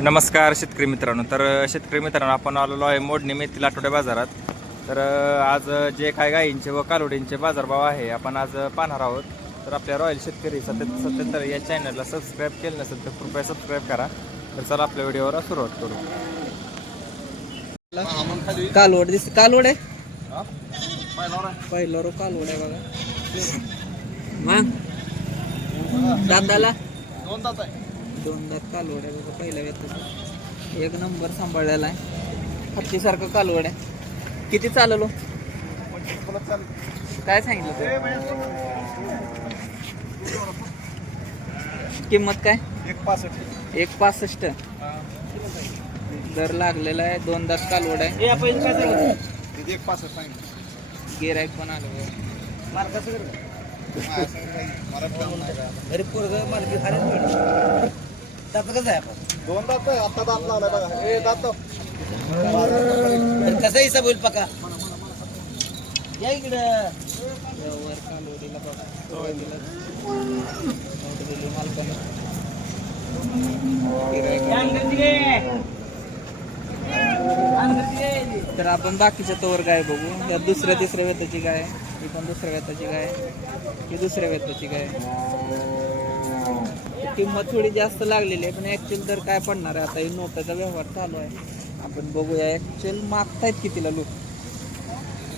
नमस्कार शेतकरी मित्रांनो. तर शेतकरी मित्रांनो, आपण आलेलो आहे मोडणी मेथील आठवड्या बाजारात. तर आज जे काय गायींचे व कालवडींचे बाजारभाव आहे आपण आज पाहणार आहोत. तर आपल्या रॉयल शेतकरी 77 या चॅनलला सबस्क्राईब केलं नसेल तर कृपया सबस्क्राईब करा. तर चला आपल्या व्हिडिओवर सुरुवात करू. कालवड दिसत, कालवड आहे पहिलं रो कालवड आहे बघा. मग दादाला दोन दात कालवड आहे बघा. पहिल्या वेळेस एक नंबर सांभाळलेला आहे. हत्तीसारखं कालवड आहे. किती चाललो काय सांगितलं किंमत काय? 1.65 दर लागलेला आहे. दोन दात कालवड आहे. गिरायक पण आलं अरे पोरग मालकी खाली कसं आहे आपण दोन दात आहे. आता दात लावलाय बघा. हे दात कसा हिसाब होईल पका या इकडं वर कालवडीला बघा. मालकानं तर आपण बाकीच्या तोवर गाय बघू. या दुसऱ्या तिसऱ्या वेताची गाय, ही पण दुसऱ्या वेताची गाय, ही दुसऱ्या वेताची गाय. किंमत थोडी जास्त लागलेली आहे पण ऍक्च्युअल दर काय पडणार आहे. आता ही नोटाचा व्यवहार चालू आहे. आपण बघूया ऍक्च्युअल मागतायत कितीला लोक.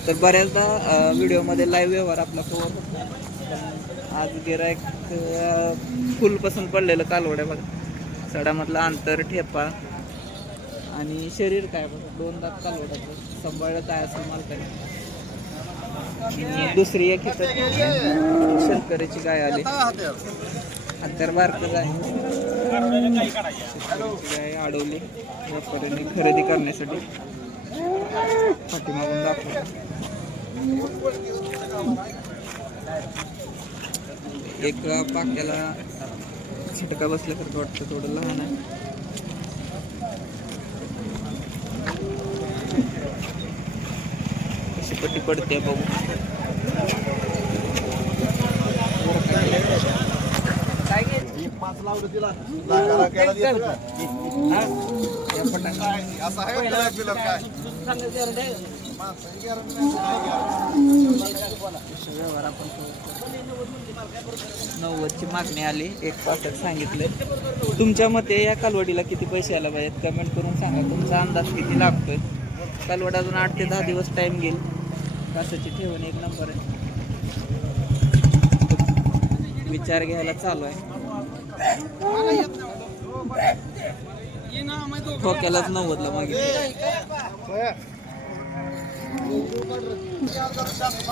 तर बऱ्याचदा व्हिडिओमध्ये लाईव्ह व्यवहार आपला कव्हर होतो. आज गिरायक फुल पसंत पडलेलं कालवड आहे बघा. सडामधला अंतर, ठेपा आणि शरीर काय बघा. दोन दात कालवडाचं सांभाळलं काय असेल मालकाने. दुसरी एक इथं शेतकऱ्याची गाय आली. अंतर बारकं गाय गाय अडवली व्यापाऱ्यांनी खरेदी करण्यासाठी. पाठीमागून दाखवलं. एक पाक्याला छिटका बसल्यासारखं वाटतं. थोडं लहान आहे. कशी पट्टी पडते बघू. पाच लावलं तिला लाखाला केला देतो का? असं आहे का पिलर काय? व्यवहार आपण 90ची मागणी आली. 1.65 सांगितले. तुमच्या मते या कालवडीला किती पैसे यायला पाहिजेत कमेंट करून सांगा. तुमचा अंदाज किती लागतोय. कालवड अजून 8 ते 10 दिवस टाइम घेईल. कासाची ठेवण एक नंबर आहे. विचार घ्यायला चालू आहे. ठोक्यालाच 90ला मागितलं.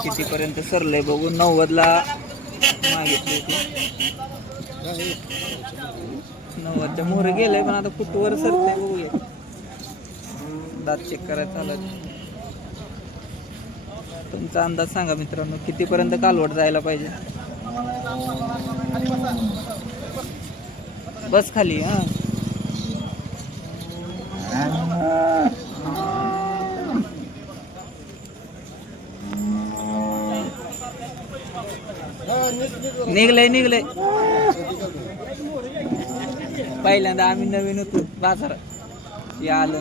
कितीपर्यंत सरलंय बघू. 90ला मागितली होती. 90च्या मोहर गेलंय पण आता कुठवर सरतंय बघूया. दात चेक करायला चालत. तुमचा अंदाज सांगा मित्रांनो. कितीपर्यंत कालवड जायला पाहिजे. बस खाली. निघलंय पहिल्यांदा आम्ही नवीन होतो बाजारात. हे आलं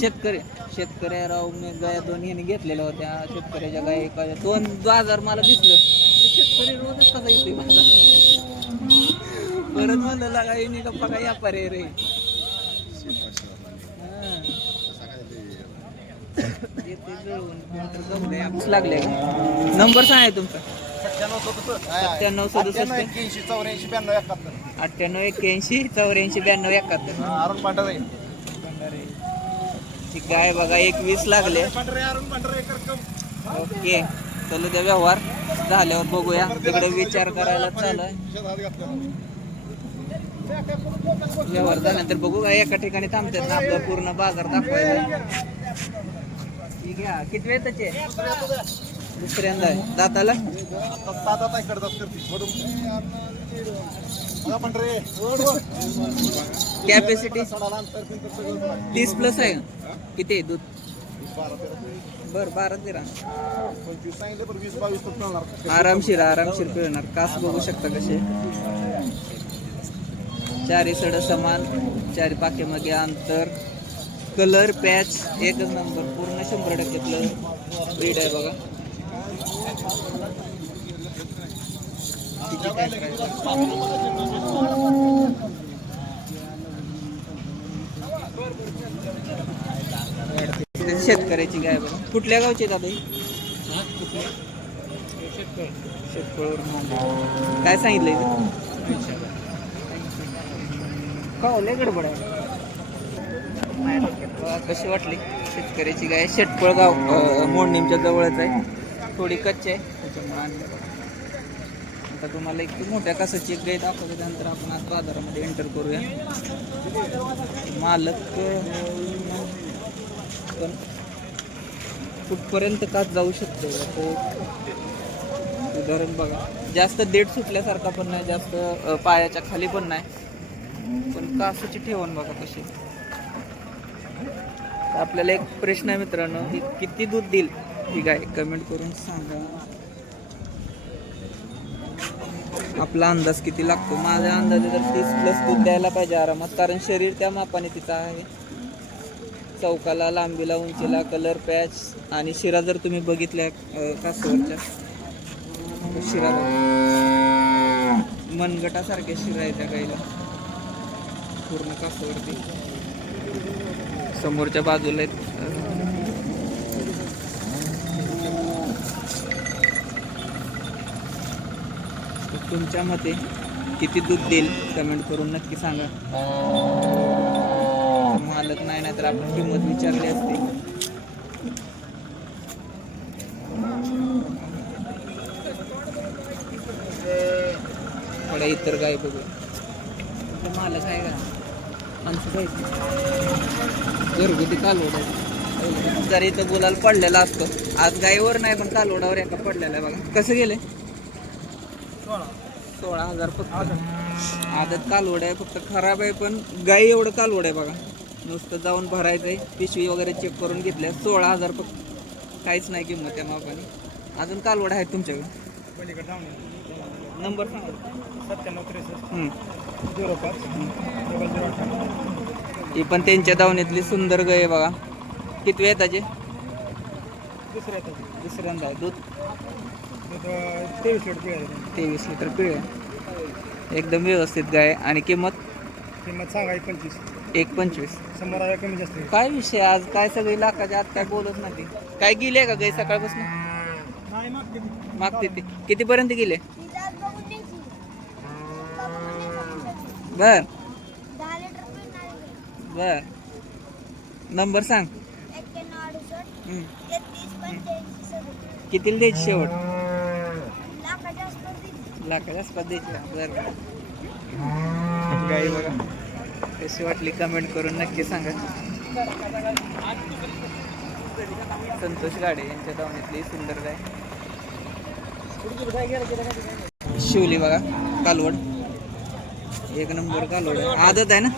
शेतकरी राव मी गाया दोन ह्याने घेतलेल्या होत्या. शेतकऱ्याच्या गाय 2 बाजार मला दिसलं. शेतकरी रोजच कसा येतोय बाजार. परत म्हणलं लागा येणे गप्पा काय या पर्याय रे. लागले का? नंबर सांगा तुमचा. 97 67 81 84 92 81 84 92 71. अरुण पांढरे ठीक आहे बघा. 21 लागले. ओके चलू द्या. व्यवहार झाल्यावर बघूया. तिकडे विचार करायला चालू आहे. व्यवहार झाल्यानंतर बघू का एका ठिकाणी थांबतात ना. आपला पूर्ण बाजार दाखवायला. ठीक आहे. किती वेळ त्याचे दुसऱ्यांदा आहे. दाताला कॅपॅसिटी 30+ आहे. किती आहे दूध? बरं 12-13 आरामशीर पिळणार. कास बघू शकता कसे. चारी सड समान, चारी पाठीमागे अंतर, कलर पॅच एकच नंबर, पूर्ण 100% ब्रीड आहे बघा. किती काय price आहे? शेतकऱ्याची गाय बघा. कुठल्या गावची दादा ही? शेतकऱ्यावर काय सांगितलंय का लय गडबड आहे. कशी वाटली शेतकऱ्याची गाय? शेटपळ गाव मोडणीमच्या जवळच आहे, थोडी कच्ची आहे त्याच्यामुळे आणलं. आता तुम्हाला एक मोठ्या कासाची एक गाय दाखवतो, त्यानंतर आपण आज बाजारामध्ये एंटर करूया. मालक पण कुठपर्यंत काच जाऊ शकतो उदाहरण बघा. जास्त देठ सुटल्यासारखा पण नाही, जास्त पायाच्या खाली पण नाही, पण कासाची ठेवण बघा कशी. आपल्याला एक प्रश्न आहे मित्रांनो, ही किती दूध देईल ही गाय? कमेंट करून सांगा. आपला अंदाज किती लागतो? माझ्या अंदाजे तर 30+ दूध द्यायला पाहिजे आरामात, कारण शरीर त्या मापाने तिचं आहे. चौकाला, लांबीला, उंचीला, कलर पॅच आणि शिरा जर तुम्ही बघितल्या कासवरच्या, शिरा मनगटासारख्या शिरा आहे त्या गाईला पूर्ण कासवरती. समोरच्या बाजूला आहेत. तुमच्या मते किती दूध देईल कमेंट करून नक्की सांगा. मालक नाही तर आपण किंमत विचारली असते. थोड्या इतर गाय बघू. मालक आहे का? आमचं काय घरगुती कालवड आहे. जर इथं गुलाल पडलेला असतो, आज गायीवर नाही पण कालवडावर एका पडलेला आहे बघा. कसं गेले? 16,000 फक्त. आदत कालवड आहे, फक्त खराब आहे, पण गाई एवढं कालवड आहे बघा. नुसतं जाऊन भरायचं आहे, पिशवी वगैरे चेक करून घेतल्या. 16,000 फक्त, काहीच नाही किंमत त्या मापाने. अजून कालवड आहेत तुमच्याकडे? नंबर सांगा. 9763 ही पण त्यांच्या दावणीतली सुंदर गाय आहे बघा. किती वेळ त्याचे? दुसऱ्यांदा आहे. दूध 23 लिटर पिळे. एकदम व्यवस्थित गाय. आणि किंमत सांगा 1.25. 100 कमी जास्त. काय विषय आज? काय सगळी लाखाच्या आत काय बोलत नाही. काय गेले का गाय सकाळपासून? मागते ते कितीपर्यंत गेले? बर बर. नंबर सांग. कितीला द्यायची शेवट? लाखाच्या आसपास द्यायची. बर गाई बघा कशी वाटली कमेंट करून नक्की सांगा. संतोष गाडे यांच्या दावणीतली सुंदर गाय. शिवली बघा कालवड, एक नंबर कालवड आहे. आदत आहे ना?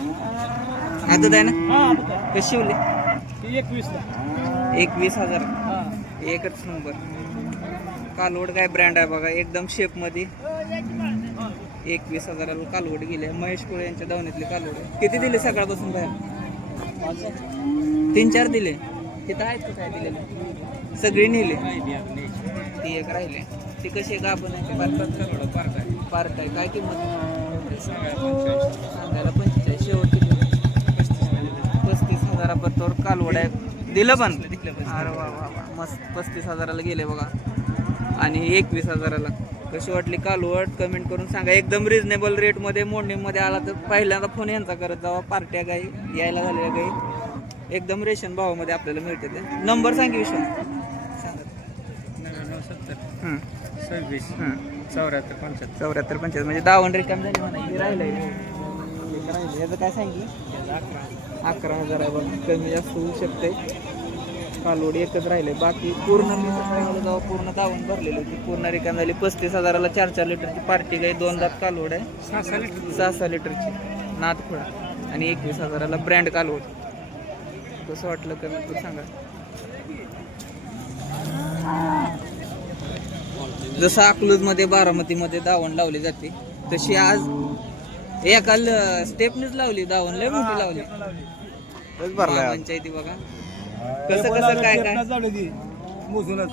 आदत आहे ना? कशी शिवली? 21,000. एकच नंबर कालवड. काय ब्रँड आहे बघा, एकदम शेप मध्ये. 21,000 कालवड गेले. महेश कोळे यांच्या दावणीतली कालवड. किती दिले सकाळपासून बाहेर? 3-4 दिले. तिथं आहेत का काय दिलेले? सगळी नेली. ती एक राहिले. ती कशी का आपण पार्ट आहे. काय किंमत सांगायला? 45. शेवटची 35,000 कालवड आहे. दिलं पण? अरे वा वा वा मस्त. 35,000 गेले बघा. आणि 21,000. कशी वाटली कालवड कमेंट करून सांगा. एकदम रिजनेबल रेटमध्ये मोडणीमध्ये आला तर पहिल्यांदा फोन यांचा करत जावा. पार्ट्या गाई यायला झालेल्या गाई एकदम रेशन भावामध्ये आपल्याला मिळते. ते नंबर सांगी विषय सांगा. 26 74 75. 74 75 म्हणजे 52 रिकाम झाली म्हणा. राहिलंय याचं काय सांगितलं? 11,000 आहे बघा. कमी जास्त होऊ शकते. कालवड एकच राहिले. बाकी पूर्ण जेव्हा पूर्ण दावून भरलेली होती, पूर्ण रिकाम झाली. 35,000 4-4 लिटरची पार्टी गाई. 2 दात कालवड आहे. 6-6 लिटरची नादखोळा. आणि 21,000 ब्रँड कालवड. कसं वाटलं कमेंट करून सांगा. जसं अकलूजमध्ये बारामतीमध्ये दावण लावली जाते, तशी आज एकाल स्टेपनीच लावली दावण लय मोठी लावली तेच भरलाय आज. मामांच्या इथे बघा कसं कसं काय काय ती मोजूनच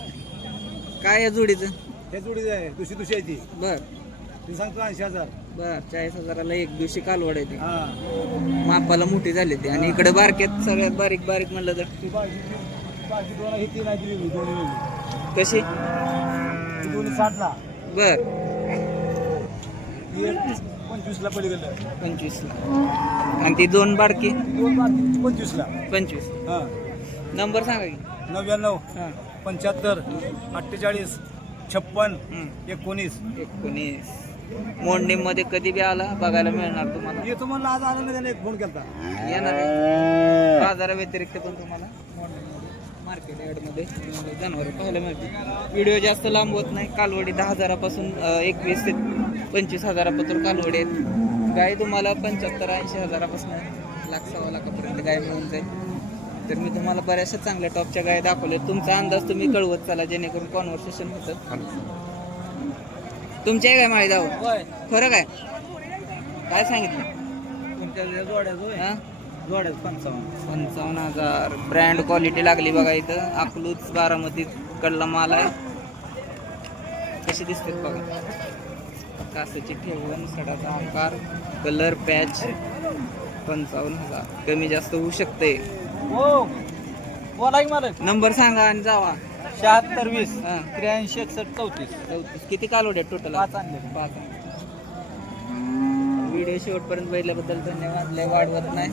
काय या जोडीचं हे जोडी आहे दुसरी दुसरी आहे ती बर ती सांगतो 80,000. बर 40,000ला एक दिवशी कालवड आहे ती हा मापाला मोठी झाली ती आणि इकडे बारक्यात सगळ्यात बारीक बारीक म्हणलं तर ती बाकी दोन ही ती नाही दिली दोन्ही वेगळी. कशी ती दोन्ही 60ला बर ती एक 25ला पलीकडलं 25ला आणि ती दोन बारकी दोन बाकी 25ला 25 हा नंबर सांगा की 99 हां 75 48 56 19. 19 मोडणीम मध्ये कधी बी आला बघायला मिळणार तुम्हाला येतो म्हणलं आज आलं ना त्याने एक फोन केलता येणार आहे बाजारा व्यतिरिक्त पण तुम्हाला मार्केट यार्डमध्ये जनावरं पाहायला मिळते व्हिडिओ जास्त लांब होत नाही कालवडी 10,000पासून 21 ते 25,000पर्यंत कालवडी आहेत गाय तुम्हाला 75-80 हजारापासून लाख 1.25 लाखापर्यंत गाय मिळून जाईल तर मी तुम्हाला बऱ्याचशा चांगल्या टॉपच्या गाय दाखवल्या तुमचा अंदाज तुम्ही कळवत चला जेणेकरून कॉन्व्हर्सेशन होतं तुमच्या काय माळी दाव खरं काय काय सांगितलं तुमच्या जोड्या जो हां जोड्या 55. 55,000 ब्रँड क्वालिटी लागली बघा इथं अकलूज बारामती कडला माल आहे कशी दिसते बघा कासाची ठेवण सडाचा आकार कलर पॅच 55,000 कमी जास्त होऊ शकते हो बोला की मालक नंबर सांगा आणि जावा 76 20 हां 83 61 34. 34 किती कालोडे टोटल 5 आणले 5 व्हिडिओ शेवटपर्यंत बघितल्याबद्दल धन्यवाद लय वाढवत नाही